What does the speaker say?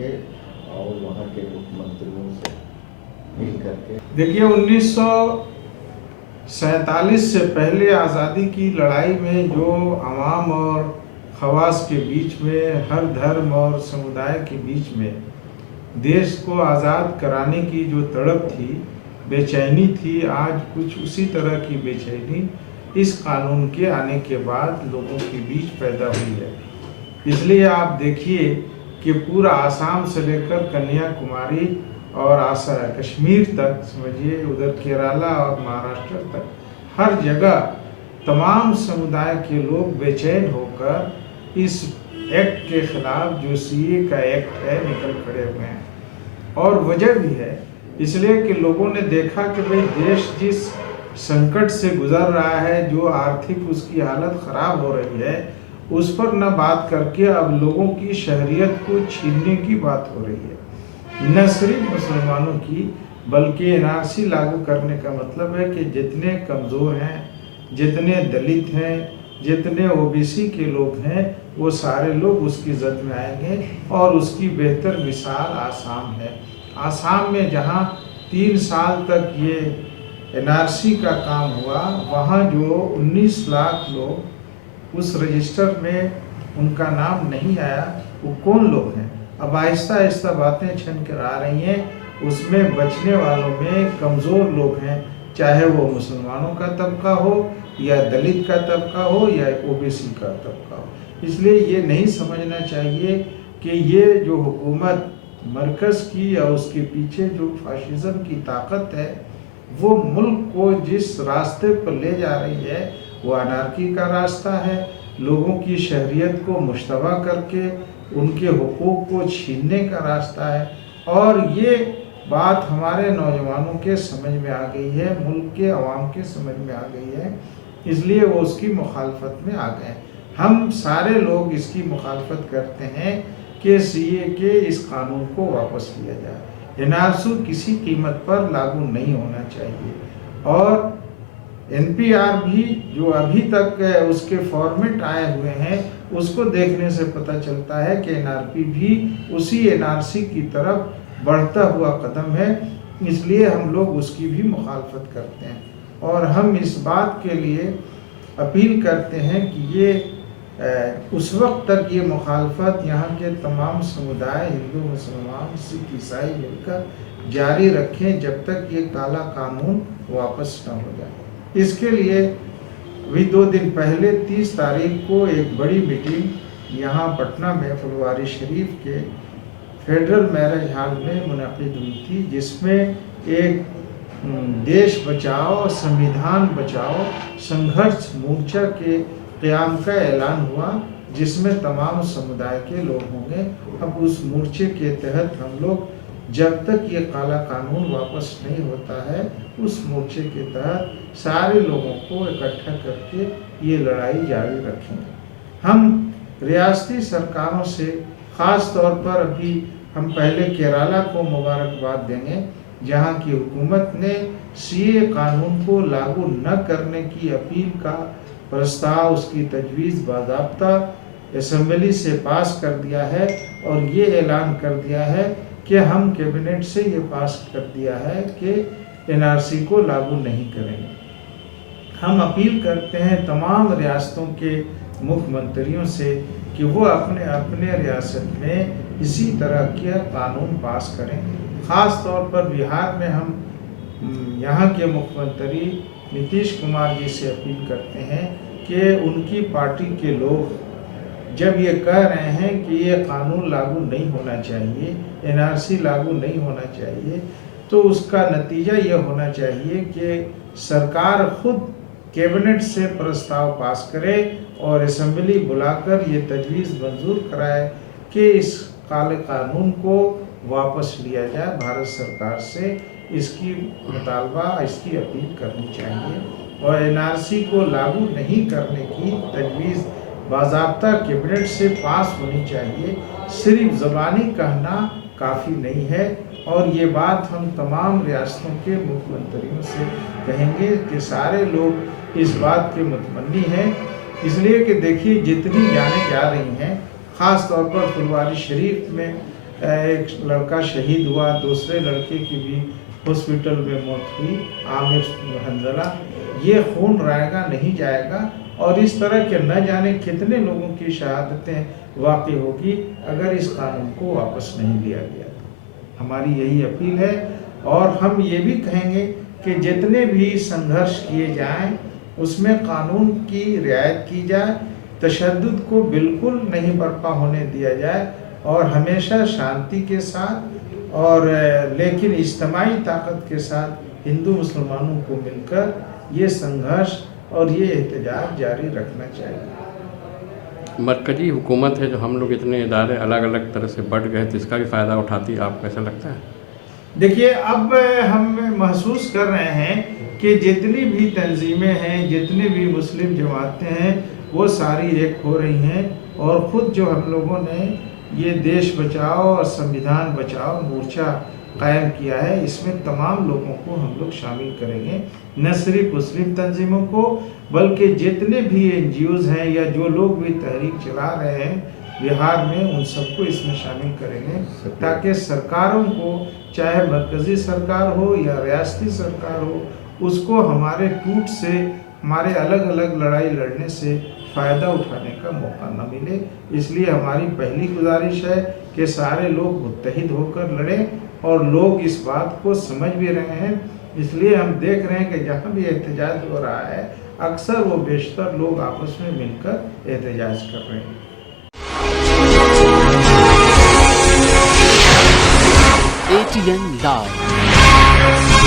के और वहाँ के मुख्यमंत्रियों से मिल करके। देखिए 1947 से पहले आज़ादी की लड़ाई में जो आवाम और खवास के बीच में, हर धर्म और समुदाय के बीच में देश को आज़ाद कराने की जो तड़प थी, बेचैनी थी, आज कुछ उसी तरह की बेचैनी इस कानून के आने के बाद लोगों के बीच पैदा हुई है। इसलिए आप देखिए कि पूरा आसाम से लेकर कन्याकुमारी और कश्मीर तक, समझिए उधर केरला और महाराष्ट्र तक, हर जगह तमाम समुदाय के लोग बेचैन होकर इस एक्ट के खिलाफ, जो सीए का एक्ट है, निकल खड़े हुए हैं। और वजह भी है इसलिए कि लोगों ने देखा कि भाई देश जिस संकट से गुजर रहा है, जो आर्थिक उसकी हालत खराब हो रही है, उस पर न बात करके अब लोगों की शहरियत को छीनने की बात हो रही है। न सिर्फ मुसलमानों की, बल्कि एनआरसी लागू करने का मतलब है कि जितने कमज़ोर हैं, जितने दलित हैं, जितने ओबीसी के लोग हैं, वो सारे लोग उसकी जद में आएंगे। और उसकी बेहतर मिसाल आसाम है। आसाम में जहाँ 3 साल तक ये एनआरसी का काम हुआ, वहाँ जो 19 लाख लोग उस रजिस्टर में उनका नाम नहीं आया, वो कौन लोग हैं? अब आहिस्ता आहिस्ता बातें छन कर आ रही हैं। उसमें बचने वालों में कमज़ोर लोग हैं, चाहे वो मुसलमानों का तबका हो, या दलित का तबका हो, या ओबीसी का तबका हो। इसलिए ये नहीं समझना चाहिए कि ये जो हुकूमत मरकज़ की या उसके पीछे जो फाशिज़म की ताकत है, वो मुल्क को जिस रास्ते पर ले जा रही है, वो अनार्की का रास्ता है। लोगों की शहरियत को मुश्तबा करके उनके हुकूक को छीनने का रास्ता है। और ये बात हमारे नौजवानों के समझ में आ गई है, मुल्क के अवाम के समझ में आ गई है, इसलिए वो उसकी मुखालफत में आ गए। हम सारे लोग इसकी मुखालफत करते हैं कि सीए के इस कानून को वापस लिया जाए। एनआरसी किसी कीमत पर लागू नहीं होना चाहिए। और एनपीआर भी जो अभी तक उसके फॉर्मेट आए हुए हैं, उसको देखने से पता चलता है कि एनआरपी भी उसी एनआरसी की तरफ बढ़ता हुआ कदम है। इसलिए हम लोग उसकी भी मुखालफत करते हैं। और हम इस बात के लिए अपील करते हैं कि ये उस वक्त तक ये मुखालफत यहाँ के तमाम समुदाय, हिंदू, मुसलमान, सिख, ईसाई मिलकर जारी रखें, जब तक ये काला कानून वापस न हो जाए। इसके लिए अभी 2 दिन पहले 30 तारीख को एक बड़ी मीटिंग यहाँ पटना में फुलवारी शरीफ के फेडरल मैरिज हॉल में मुनक़िद हुई थी, जिसमें एक देश बचाओ संविधान बचाओ संघर्ष मोर्चा के क़याम का ऐलान हुआ, जिसमें तमाम समुदाय के लोग होंगे। अब उस मोर्चे के तहत हम लोग जब तक ये काला कानून वापस नहीं होता है, उस मोर्चे के तहत सारे लोगों को इकट्ठा करके ये लड़ाई जारी रखेंगे। हम रियासती सरकारों से ख़ास तौर पर अभी हम पहले केरला को मुबारकबाद देंगे, जहाँ की हुकूमत ने सीए कानून को लागू न करने की अपील का प्रस्ताव, उसकी तजवीज़ बाज़ाब्ता असेंबली से पास कर दिया है। और ये ऐलान कर दिया है कि हम कैबिनेट से ये पास कर दिया है कि एनआरसी को लागू नहीं करेंगे। हम अपील करते हैं तमाम रियासतों के मुख्यमंत्रियों से कि वो अपने अपने रियासत में इसी तरह के कानून पास करें। ख़ास तौर पर बिहार में हम यहाँ के मुख्यमंत्री नीतीश कुमार जी से अपील करते हैं कि उनकी पार्टी के लोग जब ये कह रहे हैं कि ये कानून लागू नहीं होना चाहिए, एनआरसी लागू नहीं होना चाहिए, तो उसका नतीजा ये होना चाहिए कि सरकार खुद कैबिनेट से प्रस्ताव पास करे और असेंबली बुलाकर ये तजवीज़ मंजूर कराए कि इस काले कानून को वापस लिया जाए। भारत सरकार से इसकी मुतालबा, इसकी अपील करनी चाहिए और एनआरसी को लागू नहीं करने की तजवीज़ बाज़ाब्ता कैबिनेट से पास होनी चाहिए। सिर्फ ज़बानी कहना काफ़ी नहीं है। और ये बात हम तमाम रियासतों के मुख्यमंत्रियों से कहेंगे कि सारे लोग इस बात के मुतमन्नी हैं। इसलिए कि देखिए जितनी जानें जा रही हैं, ख़ास तौर पर फुलवारी शरीफ में एक लड़का शहीद हुआ, दूसरे लड़के की भी हॉस्पिटल में मौत हुई, आमिर हंजला। ये खून रहेगा नहीं जाएगा, और इस तरह के न जाने कितने लोगों की शहादतें वाक़ई होगी अगर इस कानून को वापस नहीं लिया गया। हमारी यही अपील है, और हम ये भी कहेंगे कि जितने भी संघर्ष किए जाएं उसमें कानून की रियायत की जाए, तशद्दुद को बिल्कुल नहीं बर्पा होने दिया जाए, और हमेशा शांति के साथ और लेकिन इज्तिमाई ताकत के साथ हिंदू मुसलमानों को मिलकर ये संघर्ष और ये एहतजाज जारी रखना चाहिए। मरकजी हुकूमत है, जो हम लोग इतने इदारे अलग अलग तरह से बढ़ गए, तो इसका भी फ़ायदा उठाती है, आपको ऐसा लगता है? देखिए, अब हम महसूस कर रहे हैं कि जितनी भी तंजीमें हैं, जितनी भी मुस्लिम जमातें हैं, वो सारी एक हो रही हैं, और ख़ुद जो हम लोगों ने ये देश बचाओ और संविधान बचाओ मोर्चा कायम किया है, इसमें तमाम लोगों को हम लोग शामिल करेंगे, न सिर्फ मुस्लिम तंजीमों को बल्कि जितने भी NGOs हैं या जो लोग भी तहरीक चला रहे हैं बिहार में, उन सबको इसमें शामिल करेंगे, ताकि सरकारों को, चाहे मरकज़ी सरकार हो या रियासती सरकार हो, उसको हमारे टूट से, हमारे अलग अलग लड़ाई लड़ने से फ़ायदा उठाने का मौका न मिले। इसलिए हमारी पहली गुजारिश है कि सारे लोग मुत्तहिद होकर लड़ें, और लोग इस बात को समझ भी रहे हैं। इसलिए हम देख रहे हैं कि जहाँ भी एहतजाज हो रहा है, अक्सर वो बेशतर लोग आपस में मिलकर एहतजाज कर रहे हैं। ATN Live।